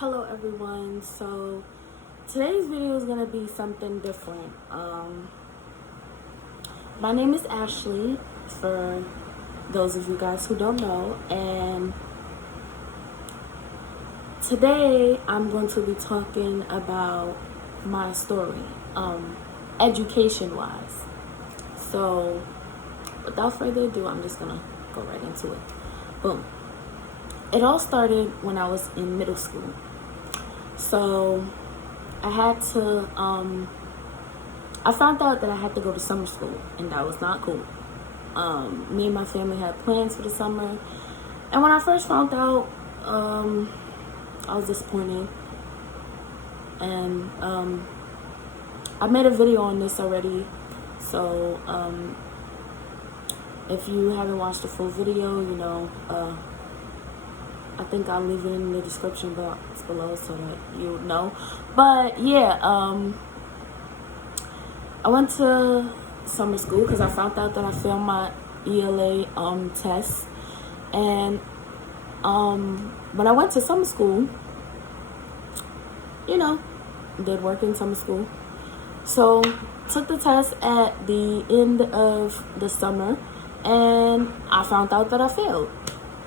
Hello everyone. So today's video is gonna be something different. My name is Ashley, for those of you guys who don't know, and today I'm going to be talking about my story, education wise. So without further ado, I'm just gonna go right into it. Boom. It all started when I was in middle school. So I had to, I found out that I had to go to summer school, and that was not cool. Me and my family had plans for the summer, and when I first found out, I was disappointed. And I made a video on this already, so if you haven't watched the full video, you know, I think I'll leave it in the description box below so that you know. But yeah, I went to summer school because I found out that I failed my ELA test. And when I went to summer school, you know, did work in summer school. So took the test at the end of the summer, and I found out that I failed.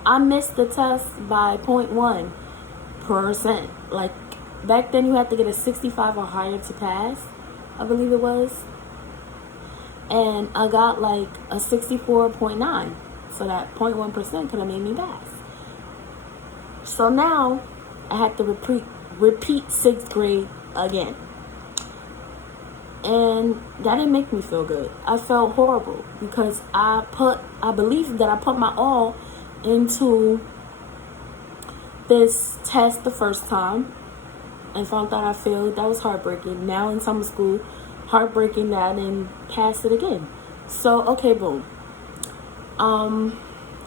I missed the test by 0.1%. Like, back then you had to get a 65 or higher to pass, I believe it was. And I got like a 64.9. So that 0.1% could have made me pass. So now I had to repeat 6th grade again. And that didn't make me feel good. I felt horrible because I believed that I put my all into this test the first time and found out I failed. That was heartbreaking. Now in summer school, heartbreaking that I didn't pass it again. So okay, boom. I'm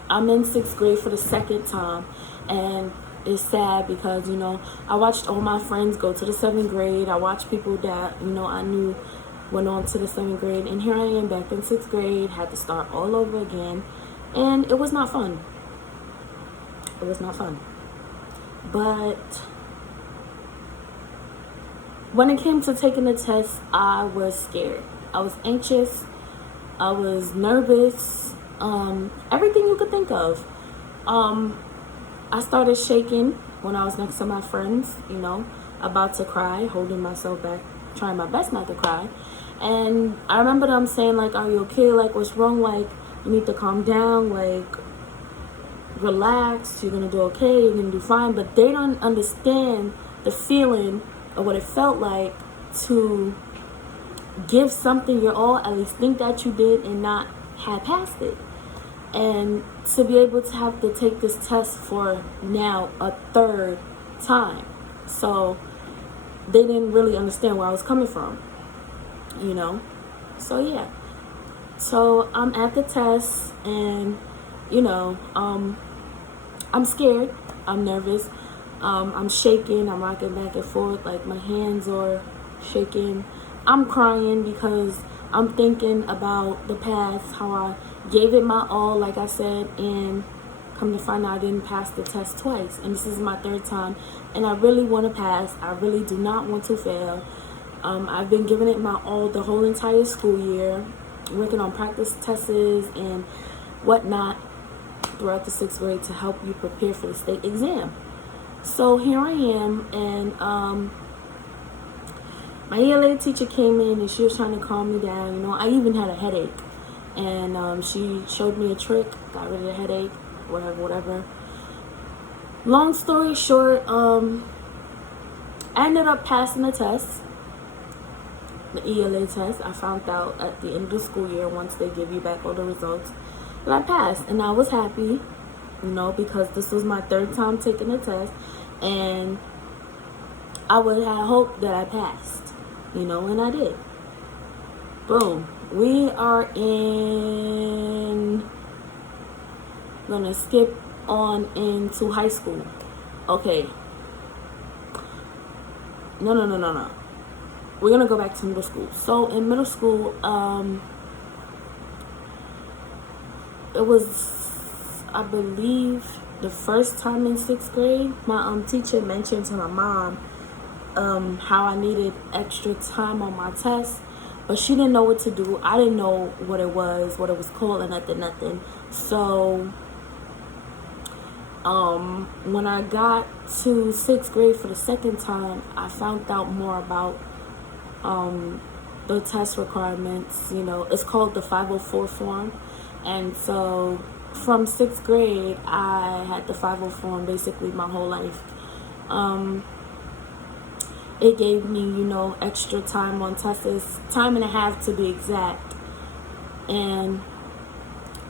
in 6th grade for the second time, and it's sad because, you know, I watched all my friends go to the 7th grade. I watched people that, you know, I knew went on to the 7th grade, and here I am back in 6th grade, had to start all over again, and it was not fun. It was not fun. But when it came to taking the test, I was scared. I was anxious. I was nervous. Everything you could think of. I started shaking when I was next to my friends, you know, about to cry, holding myself back, trying my best not to cry. And I remember them saying, like, are you okay? Like, what's wrong? Like, you need to calm down. Like, relax, you're gonna do okay, you're gonna do fine. But they don't understand the feeling of what it felt like to give something your all, at least think that you did, and not have passed it. And to be able to have to take this test for now a 3rd time. So they didn't really understand where I was coming from, you know. So yeah, so I'm at the test, and you know, I'm scared, I'm nervous, I'm shaking, I'm rocking back and forth, like my hands are shaking. I'm crying because I'm thinking about the past, how I gave it my all, like I said, and come to find out I didn't pass the test twice, and this is my 3rd time, and I really want to pass. I really do not want to fail. I've been giving it my all the whole entire school year, working on practice tests and whatnot throughout the 6th grade to help you prepare for the state exam. So here I am, and my ELA teacher came in, and she was trying to calm me down. You know, I even had a headache, and she showed me a trick, got rid of the headache, whatever. Long story short, I ended up passing the test, the ELA test. I found out at the end of the school year, once they give you back all the results, that I passed, and I was happy, you know, because this was my 3rd time taking the test, and I would have hoped that I passed, you know, and I did. Boom. We are gonna skip on into high school. Okay. No. We're gonna go back to middle school. So in middle school, it was, I believe, the first time in 6th grade, my teacher mentioned to my mom how I needed extra time on my test, but she didn't know what to do. I didn't know what it was called, and nothing. So when I got to 6th grade for the second time, I found out more about the test requirements. It's called the 504 form. And so from 6th grade, I had the 504 form basically my whole life. It gave me, extra time on tests, time and a half to be exact, and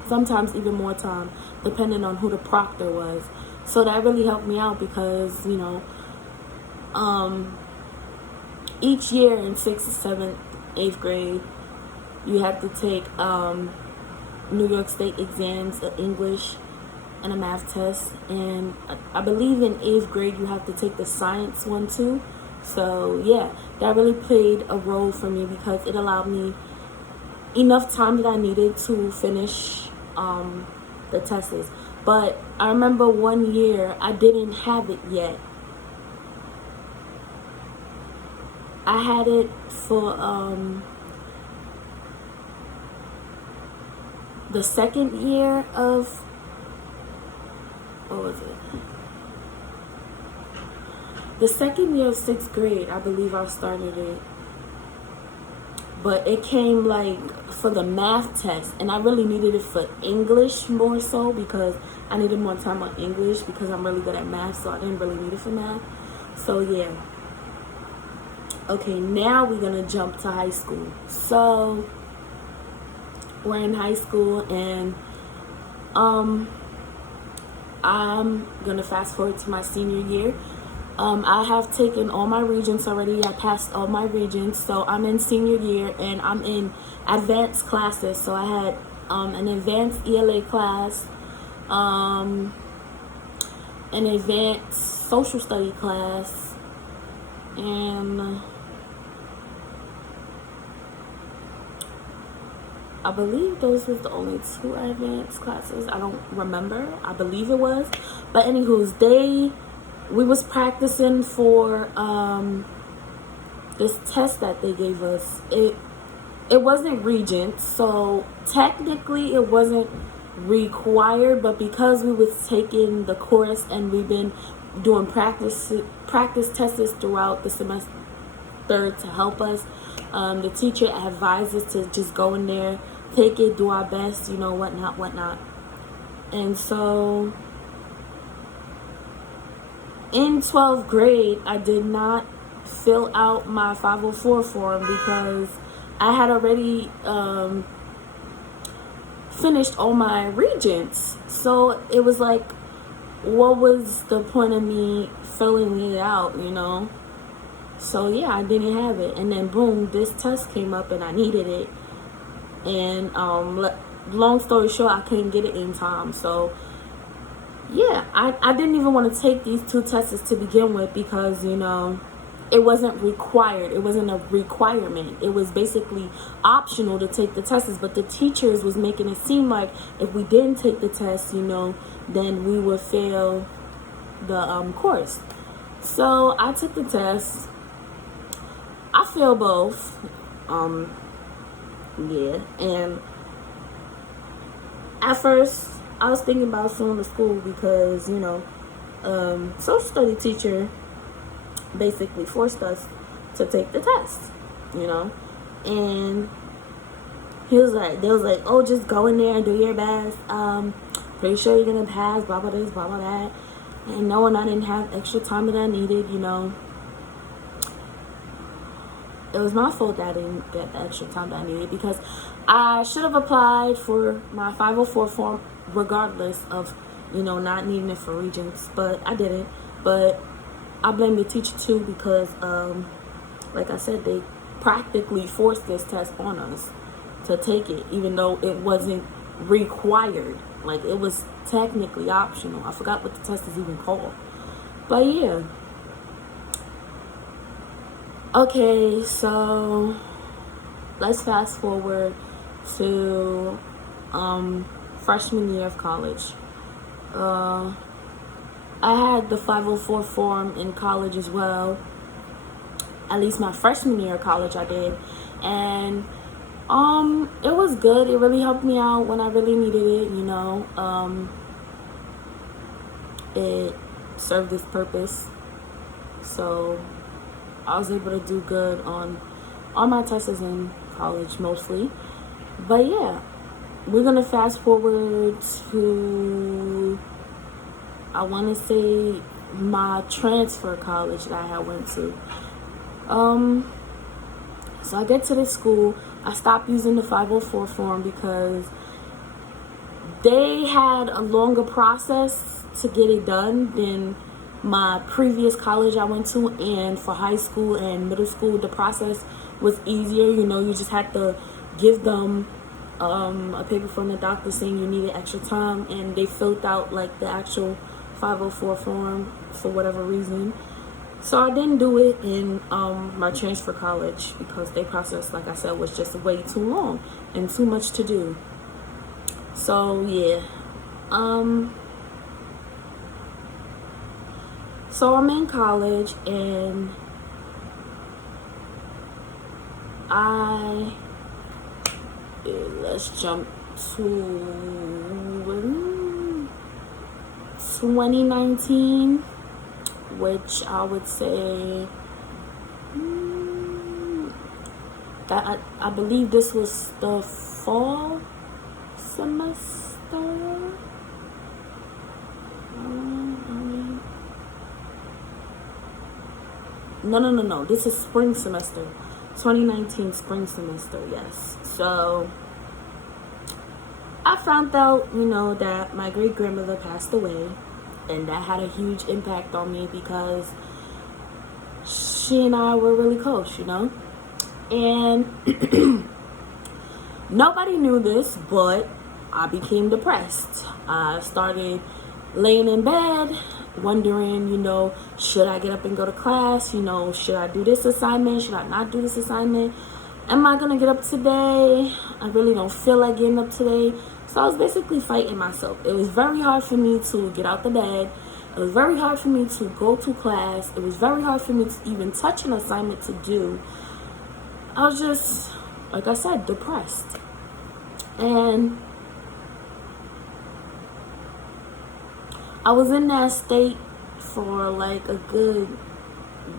sometimes even more time, depending on who the proctor was. So that really helped me out because, each year in 6th, 7th, 8th grade, you have to take New York State exams, English, and a math test. And I believe in 8th grade, you have to take the science one too. So yeah, that really played a role for me because it allowed me enough time that I needed to finish the tests. But I remember one year I didn't have it yet. I had it for the second year of, what was it? The second year of 6th grade, I believe I started it. But it came for the math test, and I really needed it for English more so because I needed more time on English because I'm really good at math, so I didn't really need it for math. So yeah. Okay, now we're gonna jump to high school. So we're in high school, and I'm gonna fast forward to my senior year. I have taken all my regents already. I passed all my regents, so I'm in senior year, and I'm in advanced classes. So I had an advanced ELA class, an advanced social study class, and I believe those was the only 2 advanced classes. I don't remember. I believe it was. But anywho's, we was practicing for this test that they gave us. It wasn't regents, so technically it wasn't required, but because we was taking the course and we've been doing practice tests throughout the semester to help us, the teacher advised us to just go in there, take it, do our best, whatnot. And so in 12th grade, I did not fill out my 504 form because I had already finished all my regents. So it was what was the point of me filling it out, So yeah, I didn't have it. And then boom, this test came up and I needed it. And long story short, I couldn't get it in time. So yeah, I didn't even want to take these 2 tests to begin with because, it wasn't required. It wasn't a requirement. It was basically optional to take the tests. But the teachers was making it seem like if we didn't take the test, then we would fail the course. So I took the test. I failed both. Yeah. And at first, I was thinking about going to school because, social study teacher basically forced us to take the test, and they was like, oh, just go in there and do your best. Pretty sure you're gonna pass, blah blah this, blah blah that. And knowing I didn't have extra time that I needed, it was my fault that I didn't get the extra time that I needed because I should have applied for my 504 form regardless of, not needing it for regents, but I didn't. But I blame the teacher too because, like I said, they practically forced this test on us to take it, even though it wasn't required. It was technically optional. I forgot what the test is even called. But yeah. Okay, so let's fast forward to freshman year of college. I had the 504 form in college as well. At least my freshman year of college I did. And it was good. It really helped me out when I really needed it, you know. It served its purpose. So I was able to do good on all my tests in college mostly. But yeah, we're gonna fast forward to, I want to say, my transfer college that I had went to. So I get to this school. I stopped using the 504 form because they had a longer process to get it done than my previous college I went to. And for high school and middle school, the process was easier. You know, you just had to give them a paper from the doctor saying you needed extra time, and they filled out like the actual 504 form for whatever reason. So I didn't do it in my transfer college because their process, like I said, was just way too long and too much to do. So yeah, so I'm in college, and let's jump to 2019, which I would say that I believe this was the fall semester. No. This is spring semester. 2019 spring semester, yes. So I found out, you know, that my great grandmother passed away, and that had a huge impact on me because she and I were really close, you know. And nobody knew this, but I became depressed. I started laying in bed wondering, you know, should I get up and go to class? You know, should I do this assignment? Should I not do this assignment? Am I gonna get up today? I really don't feel like getting up today. So I was basically fighting myself. It was very hard for me to get out the bed. It was very hard for me to go to class. It was very hard for me to even touch an assignment to do. I was just, like I said, depressed. And I was in that state for like a good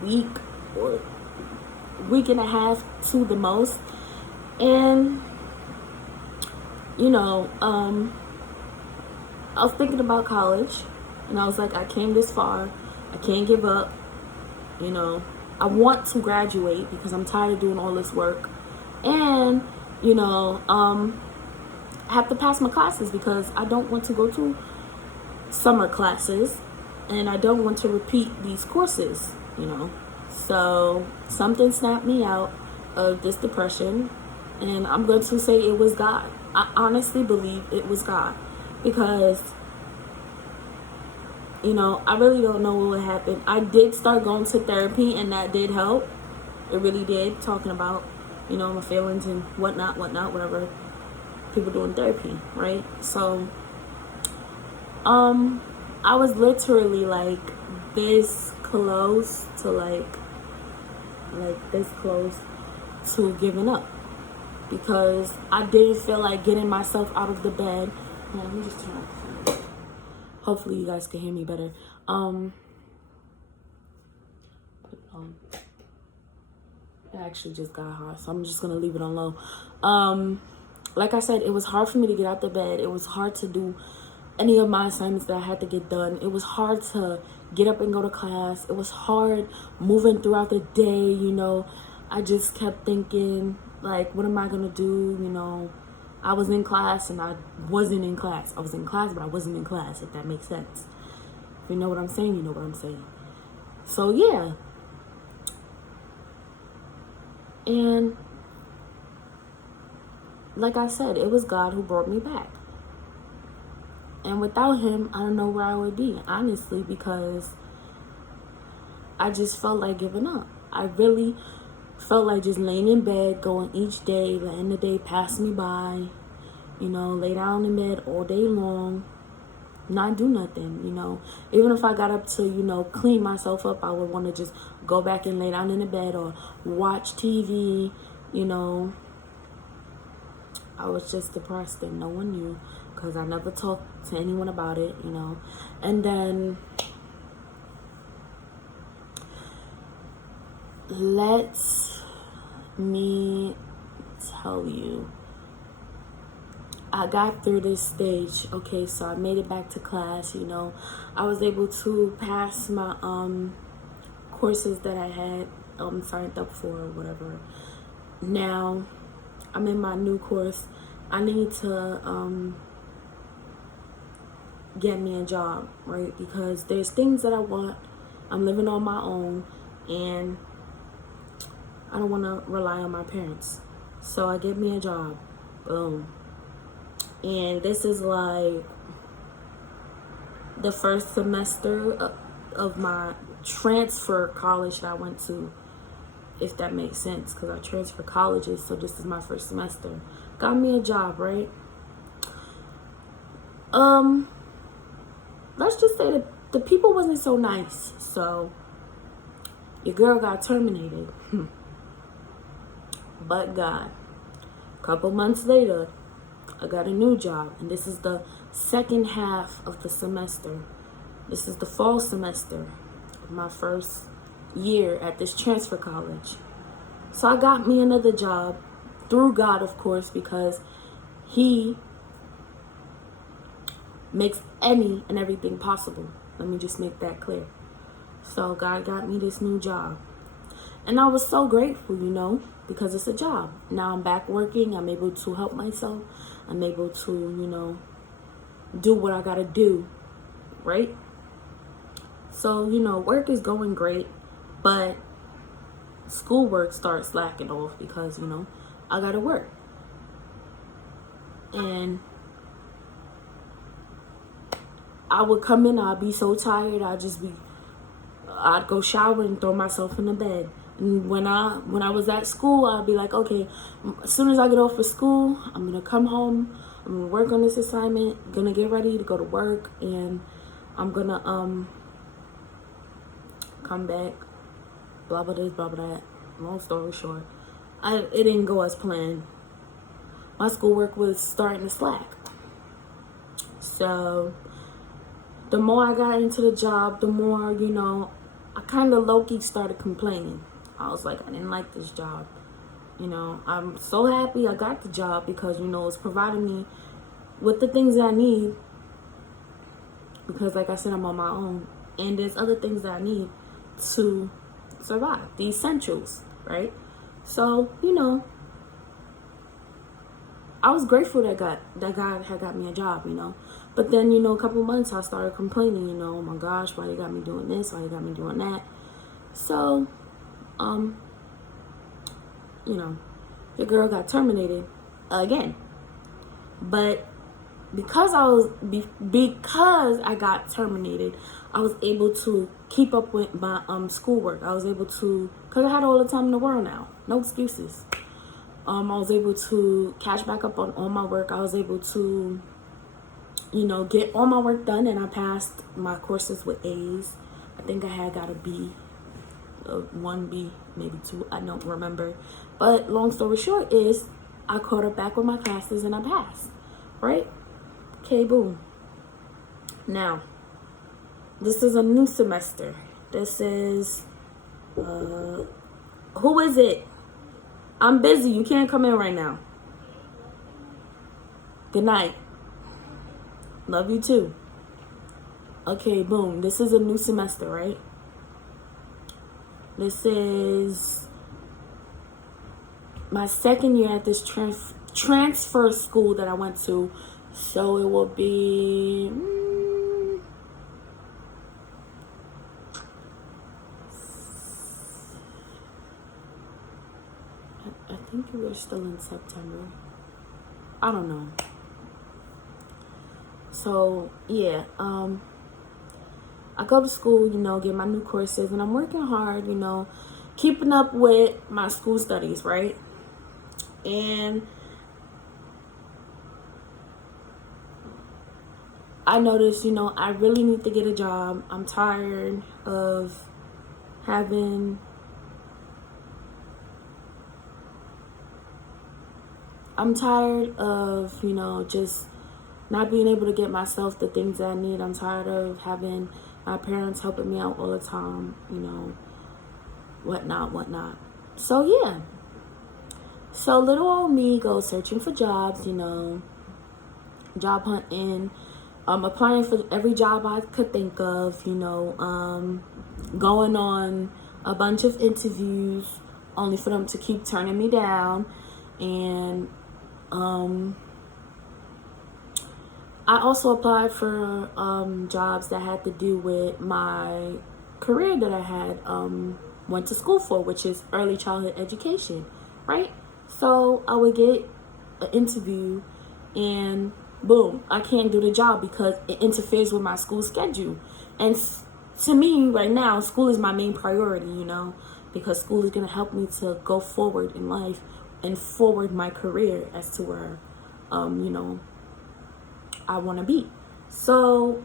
week or week and a half to the most. And you know, I was thinking about college, and I was like, I came this far, I can't give up. You know, I want to graduate because I'm tired of doing all this work. And you know, I have to pass my classes because I don't want to go to summer classes, and I don't want to repeat these courses, you know. So something snapped me out of this depression, and I'm going to say it was God. I honestly believe it was God, because you know, I really don't know what would happen. I did start going to therapy, and that did help. It really did, talking about, you know, my feelings and whatnot, whatever people do in therapy, right? So I was literally like this close to like this close to giving up, because I didn't feel like getting myself out of the bed. Let me just turn off the fan. Hopefully you guys can hear me better. It actually just got hot, so I'm just gonna leave it on low. Like I said, it was hard for me to get out the bed. It was hard to do any of my assignments that I had to get done. It was hard to get up and go to class. It was hard moving throughout the day, you know. I just kept thinking, like, what am I gonna do? You know, I was in class and I wasn't in class. I was in class, but I wasn't in class, if that makes sense. If you know what I'm saying, you know what I'm saying. So yeah. And like I said, it was God who brought me back. And without him, I don't know where I would be, honestly, because I just felt like giving up. I really felt like just laying in bed, going each day, letting the day pass me by, you know, lay down in bed all day long, not do nothing, you know. Even if I got up to, you know, clean myself up, I would want to just go back and lay down in the bed or watch TV, you know. I was just depressed and no one knew because I never talked to anyone about it, you know. And then let me tell you, I got through this stage. Okay, so I made it back to class, you know. I was able to pass my courses that I had signed up for or whatever. Now I'm in my new course. I need to get me a job, right? Because there's things that I want. I'm living on my own and I don't want to rely on my parents. So I get me a job. Boom. And this is like the first semester of my transfer college that I went to, if that makes sense, because I transfer colleges, so this is my first semester. Got me a job, right? Let's just say that the people wasn't so nice, so your girl got terminated. But God, a couple months later, I got a new job, and this is the second half of the semester. This is the fall semester of my first year at this transfer college. So I got me another job through God, of course, because He makes any and everything possible. Let me just make that clear. So God got me this new job. And I was so grateful, you know, because it's a job. Now I'm back working. I'm able to help myself. I'm able to, you know, do what I gotta do, right? So, you know, work is going great, but schoolwork starts slacking off because, you know, I gotta work. And I would come in, I'd be so tired, I'd go shower and throw myself in the bed. And when I was at school, I'd be like, okay, as soon as I get off of school, I'm gonna come home, I'm gonna work on this assignment, gonna get ready to go to work, and I'm gonna come back, blah blah this, blah blah that. Long story short, it didn't go as planned. My schoolwork was starting to slack. So the more I got into the job, the more, you know, I kind of low-key started complaining. I was like, I didn't like this job. You know, I'm so happy I got the job because, you know, it's providing me with the things that I need. Because, like I said, I'm on my own. And there's other things that I need to survive. The essentials, right? So, you know, I was grateful that God had got me a job, you know. But then, you know, a couple months I started complaining, you know, oh my gosh, why they got me doing this? Why they got me doing that? So, you know, the girl got terminated again. But because I got terminated, I was able to keep up with my schoolwork. I was able to, because I had all the time in the world now. No excuses. I was able to catch back up on all my work. I was able to, you know, get all my work done, and I passed my courses with A's. I think I had got a B, 1B, maybe 2. I don't remember. But long story short is I caught up back with my classes and I passed, right? Okay, boom. Now, this is a new semester. This is, who is it? I'm busy. You can't come in right now. Good night. Love you too. Okay, boom. This is a new semester, right? This is my second year at this transfer school that I went to. So it will be... I think we're still in September. I don't know. So, yeah, I go to school, you know, get my new courses, and I'm working hard, you know, keeping up with my school studies, right? And I noticed, I really need to get a job. I'm tired of having just not being able to get myself the things that I need. I'm tired of having my parents helping me out all the time, whatnot. So yeah. So little old me goes searching for jobs, job hunting, applying for every job I could think of, going on a bunch of interviews only for them to keep turning me down. And I also applied for jobs that had to do with my career that I had went to school for, which is early childhood education, right? So I would get an interview and boom, I can't do the job because it interferes with my school schedule. And to me right now, school is my main priority, because school is going to help me to go forward in life and forward my career as to where, I want to be. So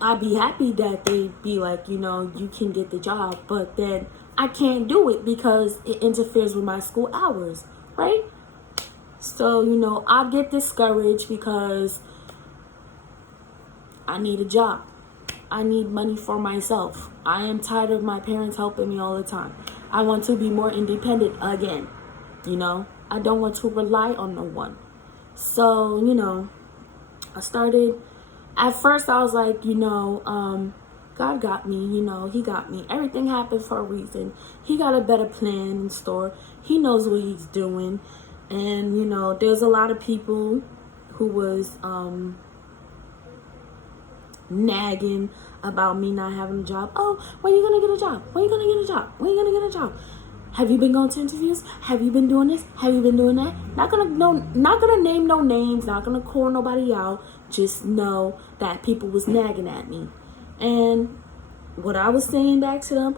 I'd be happy that they be like, you can get the job, but then I can't do it because it interferes with my school hours, right? So, I get discouraged because I need a job. I need money for myself. I am tired of my parents helping me all the time. I want to be more independent again, I don't want to rely on no one. So, I started, at first I was like, God got me, he got me. Everything happened for a reason. He got a better plan in store. He knows what he's doing. And, there's a lot of people who was nagging about me not having a job. Oh, when are you going to get a job? When are you going to get a job? When are you going to get a job? Have you been going to interviews? Have you been doing this? Have you been doing that? Not gonna name no names, not gonna call nobody out. Just know that people was nagging at me. And what I was saying back to them,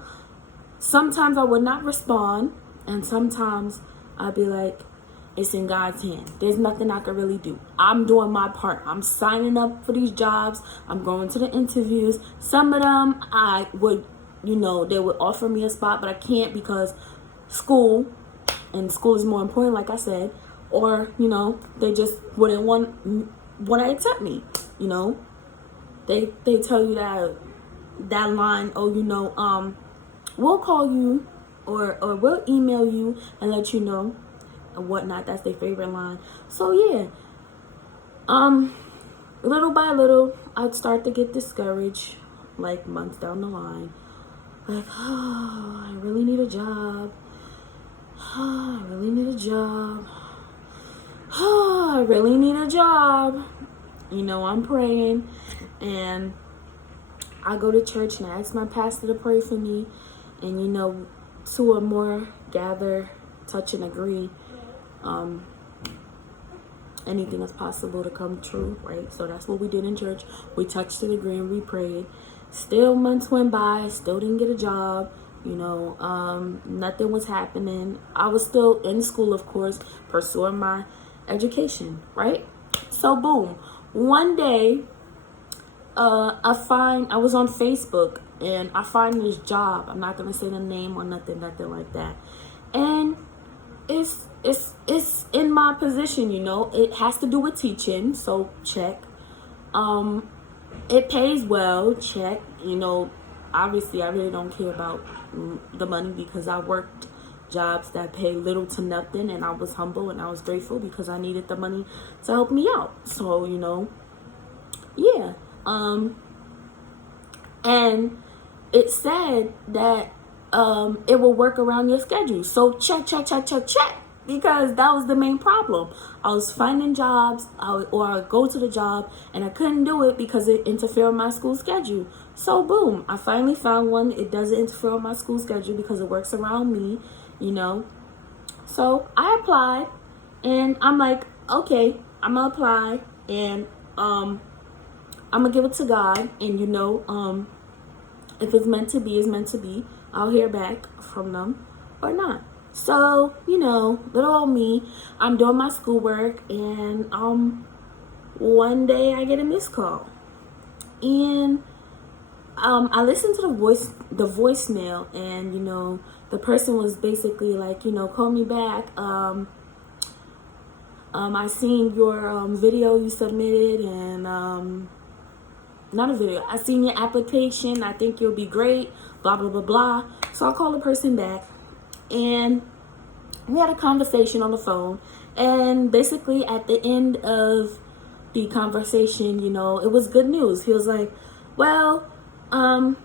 sometimes I would not respond, and sometimes I'd be like, it's in God's hand. There's nothing I can really do. I'm doing my part. I'm signing up for these jobs. I'm going to the interviews. Some of them I would, they would offer me a spot, but I can't because school is more important, like I said, or they just wouldn't want to accept me. They tell you that line, we'll call you or we'll email you and let you know and whatnot. That's their favorite line. So yeah, little by little I'd start to get discouraged, like months down the line, like, oh, I really need a job. Oh, I really need a job. Oh, I really need a job. I'm praying, and I go to church and I ask my pastor to pray for me, and two or more gather, touch and agree. Anything is possible to come true, right? So that's what we did in church. We touched and agreed and we prayed. Still months went by, still didn't get a job. Nothing was happening. I was still in school, of course, pursuing my education, right? So boom, one day, I was on Facebook and I find this job. I'm not gonna say the name or nothing like that. And it's in my position, it has to do with teaching, so check. It pays well, check. Obviously I really don't care about the money because I worked jobs that pay little to nothing, and I was humble and I was grateful because I needed the money to help me out. So yeah. And it said that it will work around your schedule. So check, because that was the main problem. I was finding jobs, or I would go to the job and I couldn't do it because it interfered with my school schedule. So boom, I finally found one. It doesn't interfere with my school schedule because it works around me, So I applied, and I'm like, okay, I'm gonna apply, and I'm gonna give it to God, and if it's meant to be, it's meant to be. I'll hear back from them or not. So, little old me, I'm doing my schoolwork, and one day I get a missed call, and I listened to the voicemail, and the person was basically like, call me back. I seen your video you submitted, and not a video. I seen your application. I think you'll be great. Blah blah blah blah. So I called the person back, and we had a conversation on the phone. And basically, at the end of the conversation, it was good news. He was like, "Well, I'm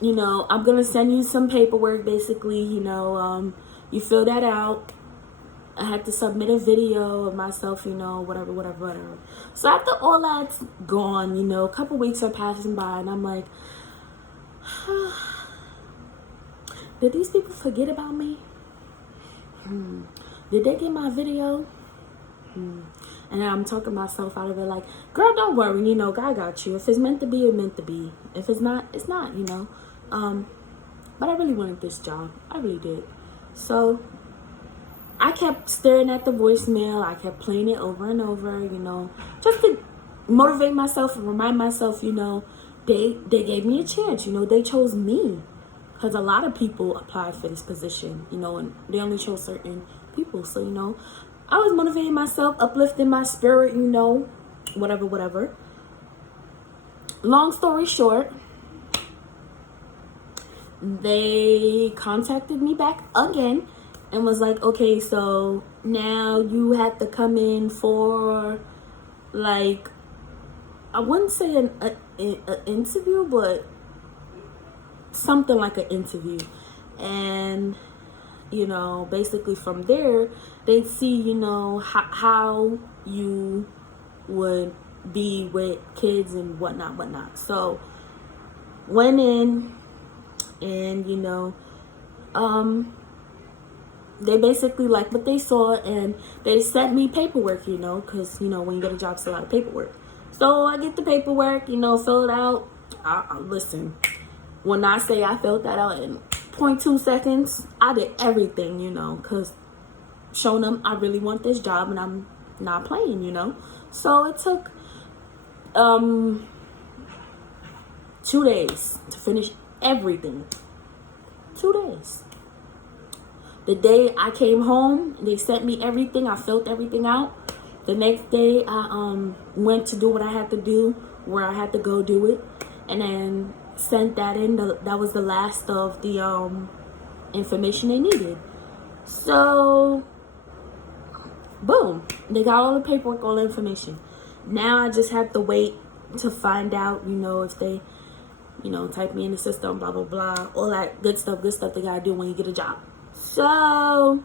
gonna send you some paperwork. Basically, you fill that out. I had to submit a video of myself, whatever. So after all that's gone, a couple weeks are passing by, and I'm like, did these people forget about me? Did they get my video? And I'm talking myself out of it like, girl, don't worry, God got you. If it's meant to be, it's meant to be. If it's not, it's not, But I really wanted this job. I really did. So I kept staring at the voicemail. I kept playing it over and over, just to motivate myself and remind myself, they gave me a chance. They chose me. Because a lot of people applied for this position, and they only chose certain people. So, I was motivating myself, uplifting my spirit, whatever. Long story short, they contacted me back again and was like, okay, so now you have to come in for, like, I wouldn't say an interview, but something like an interview. And basically from there they'd see how you would be with kids and whatnot. So went in, and they basically liked what they saw, and they sent me paperwork, because when you get a job, it's a lot of paperwork. So I get the paperwork, fill it out. Listen, when I say I filled that out in 0.2 seconds, I did everything, because showing them I really want this job and I'm not playing, So it took 2 days to finish everything. 2 days. The day I came home, they sent me everything. I filled everything out. The next day, I went to do what I had to do, where I had to go do it, and then sent that in. That was the last of the information they needed. So, boom, they got all the paperwork, all the information. Now I just have to wait to find out, if they, type me in the system, blah blah blah, all that good stuff they gotta do when you get a job. So,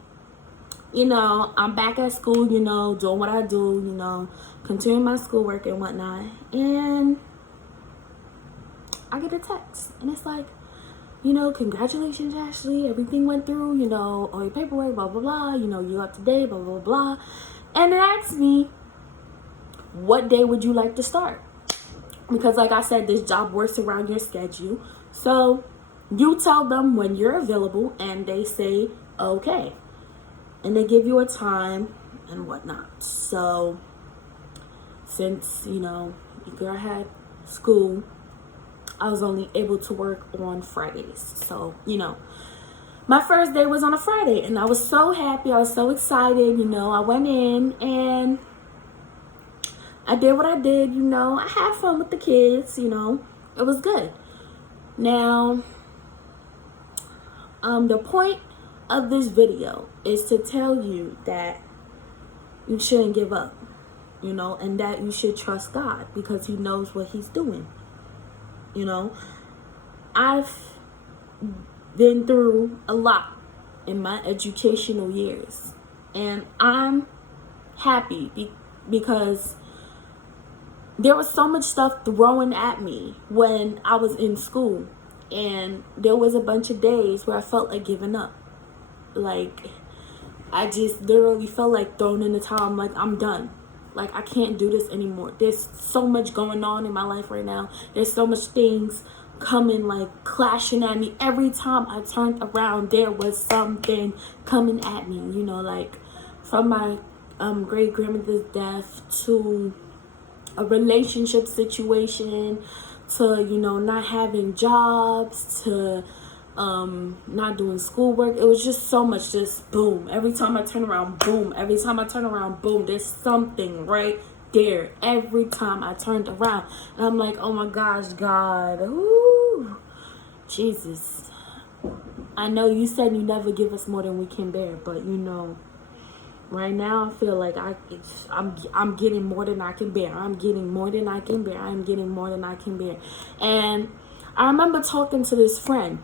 I'm back at school, doing what I do, continuing my schoolwork and whatnot, and I get a text, and it's like, congratulations, Ashley, everything went through, all your paperwork, blah, blah, blah, you're up to date, blah, blah, blah. And it asked me, what day would you like to start? Because like I said, this job works around your schedule. So you tell them when you're available, and they say, okay. And they give you a time and whatnot. So since, your girl had school, I was only able to work on Fridays. So, my first day was on a Friday, and I was so happy. I was so excited. I went in and I did what I did. I had fun with the kids. It was good. Now, the point of this video is to tell you that you shouldn't give up, and that you should trust God, because He knows what He's doing. I've been through a lot in my educational years, and I'm happy because there was so much stuff thrown at me when I was in school, and there was a bunch of days where I felt like giving up. Like, I just literally felt like throwing in the towel. I'm like, I'm done. Like, I can't do this anymore. There's so much going on in my life right now. There's so much things coming, like, clashing at me. Every time I turned around, there was something coming at me, like, from my great grandmother's death, to a relationship situation, to, you know, not having jobs, to not doing schoolwork. It was just so much, just boom. Every time I turn around, boom. Every time I turn around, boom. There's something right there. Every time I turned around. And I'm like, oh my gosh, God. Ooh, Jesus. I know you said you never give us more than we can bear, but you know, right now I feel like I'm getting more than I can bear. I'm getting more than I can bear. I'm getting more than I can bear. And I remember talking to this friend.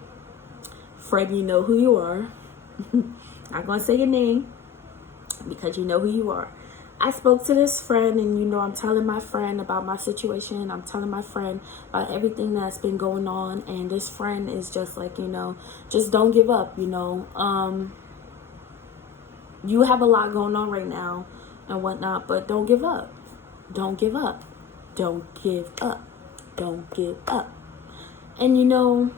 Fred, you know who you are. Not gonna say your name because you know who you are. I spoke to this friend, and you know, I'm telling my friend about my situation. I'm telling my friend about everything that's been going on, and this friend is just like, you know, just don't give up, you know. You have a lot going on right now and whatnot, but don't give up. Don't give up. Don't give up. Don't give up. And you know,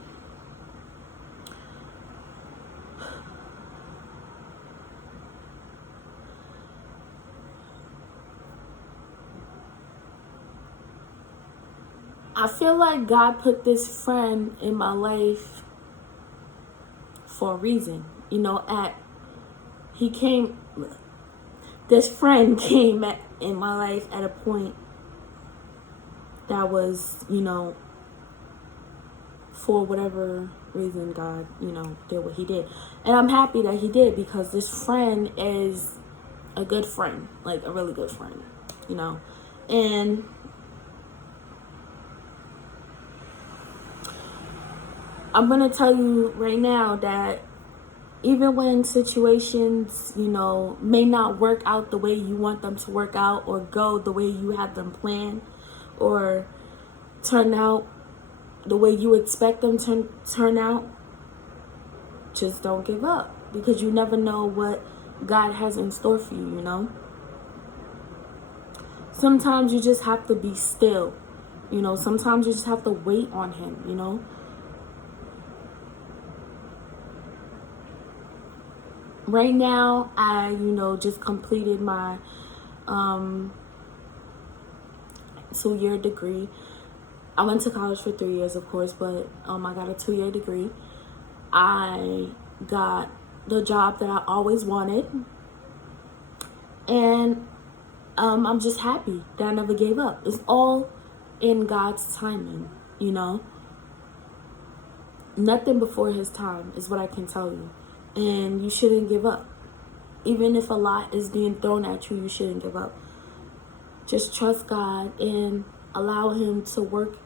I feel like God put this friend in my life for a reason. You know, this friend came in my life at a point that was, you know, for whatever reason God, you know, did what he did. And I'm happy that he did, because this friend is a good friend, like a really good friend, you know. And I'm going to tell you right now that even when situations, you know, may not work out the way you want them to work out, or go the way you have them planned, or turn out the way you expect them to turn out, just don't give up, because you never know what God has in store for you, you know. Sometimes you just have to be still, you know. Sometimes you just have to wait on him, you know. Right now, I, you know, just completed my 2-year degree. I went to college for 3 years, of course, but I got a 2-year degree. I got the job that I always wanted, and I'm just happy that I never gave up. It's all in God's timing, you know. Nothing before his time is what I can tell you. And you shouldn't give up. Even if a lot is being thrown at you, you shouldn't give up. Just trust God and allow him to work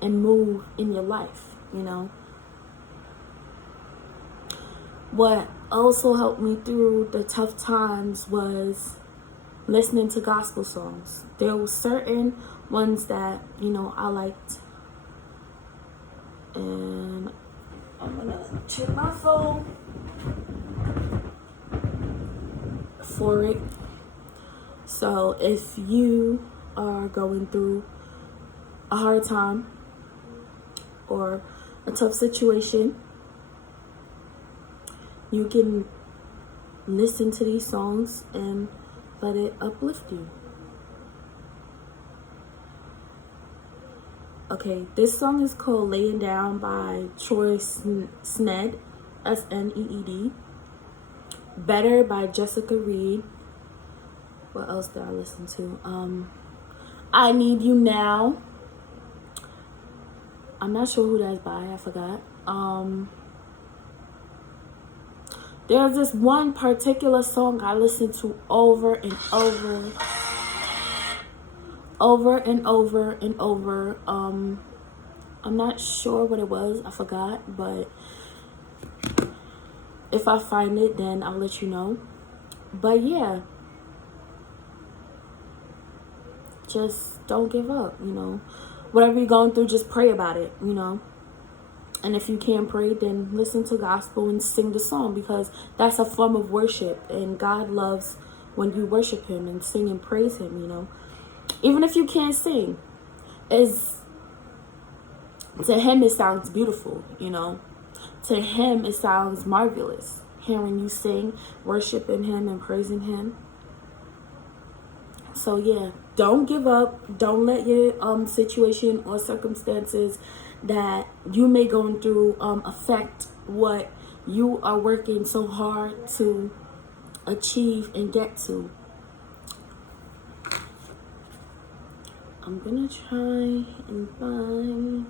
and move in your life, you know. What also helped me through the tough times was listening to gospel songs. There were certain ones that, you know, I liked. And I'm gonna check my phone for it. So if you are going through a hard time or a tough situation, you can listen to these songs and let it uplift you. Okay, this song is called Laying Down by Troy Sned, Sneed. Better by Jessica Reed. What else did I listen to? I Need You Now. I'm not sure who that's by, I forgot. There's this one particular song I listen to over and over and over. I'm not sure what it was, I forgot, but if I find it, then I'll let you know. But yeah, just don't give up, you know. Whatever you're going through, just pray about it, you know. And if you can't pray, then listen to gospel and sing the song, because that's a form of worship, and God loves when you worship him and sing and praise him, you know. Even if you can't sing, to him it sounds beautiful, you know. To him it sounds marvelous, hearing you sing, worshiping him and praising him. So yeah, don't give up. Don't let your situation or circumstances that you may go through affect what you are working so hard to achieve and get to. I'm gonna try and find.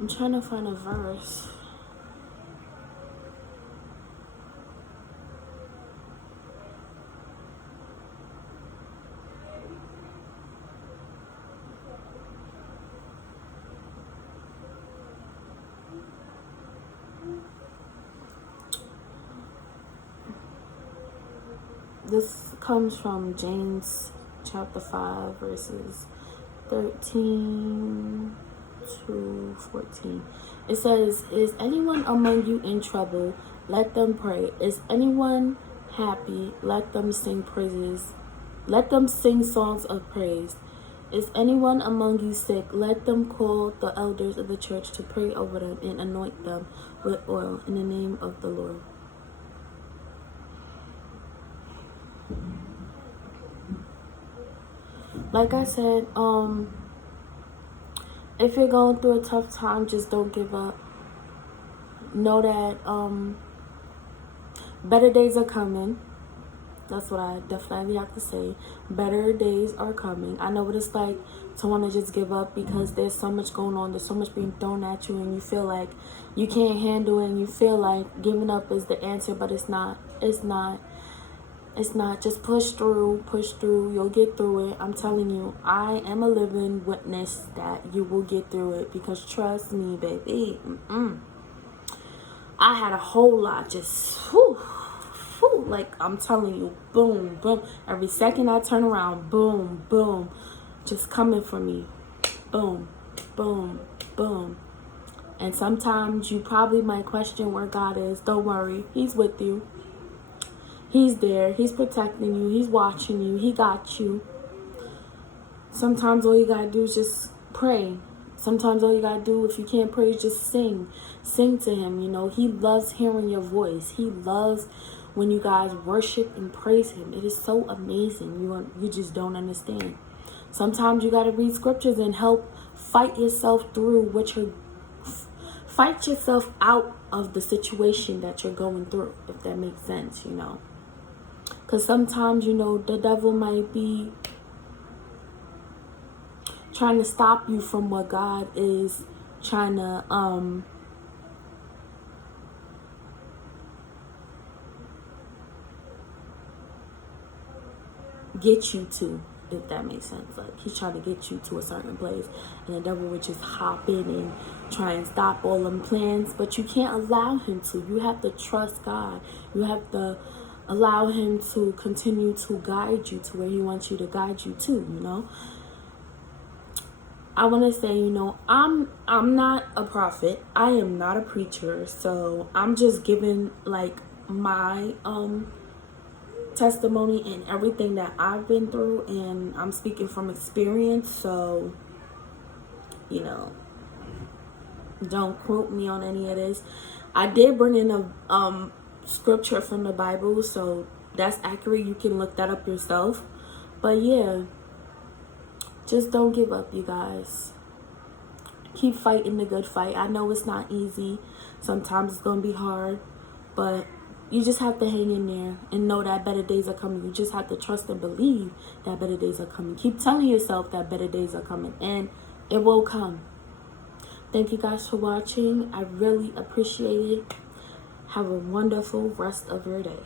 I'm trying to find a verse. This comes from James chapter 5, verses 13 to 14. It says, is anyone among you in trouble? Let them pray. Is anyone happy? Let them sing praises. Let them sing songs of praise. Is anyone among you sick? Let them call the elders of the church to pray over them and anoint them with oil in the name of the Lord. Like I said, if you're going through a tough time, just don't give up. Know that better days are coming. That's what I definitely have to say. Better days are coming. I know what it's like to want to just give up because there's so much going on. There's so much being thrown at you and you feel like you can't handle it and you feel like giving up is the answer, but it's not. It's not. It's not. Just push through. You'll get through it. I'm telling you, I am a living witness that you will get through it because trust me, baby. I had a whole lot just, like I'm telling you, boom, boom. Every second I turn around, boom, boom, just coming for me. Boom, boom, boom. And sometimes you probably might question where God is. Don't worry. He's with you. He's there. He's protecting you. He's watching you. He got you. Sometimes all you got to do is just pray. Sometimes all you got to do, if you can't pray, is just sing. Sing to him. You know, he loves hearing your voice. He loves when you guys worship and praise him. It is so amazing. You just don't understand. Sometimes you got to read scriptures and help fight yourself through fight yourself out of the situation that you're going through, if that makes sense, you know. Because sometimes, you know, the devil might be trying to stop you from what God is trying to get you to, if that makes sense. Like, he's trying to get you to a certain place, and the devil would just hop in and try and stop all them plans, but you can't allow him to. You have to trust God. You have to allow him to continue to guide you to where he wants you to guide you to, you know. I want to say, you know, I'm not a prophet. I am not a preacher. So I'm just giving like my testimony and everything that I've been through, and I'm speaking from experience. So, you know, don't quote me on any of this. I did bring in a scripture from the Bible, so that's accurate. You can look that up yourself. But yeah, just don't give up, you guys. Keep fighting the good fight. I know it's not easy. Sometimes it's going to be hard. But you just have to hang in there and know that better days are coming. You just have to trust and believe that better days are coming. Keep telling yourself that better days are coming. And it will come. Thank you guys for watching. I really appreciate it. Have a wonderful rest of your day.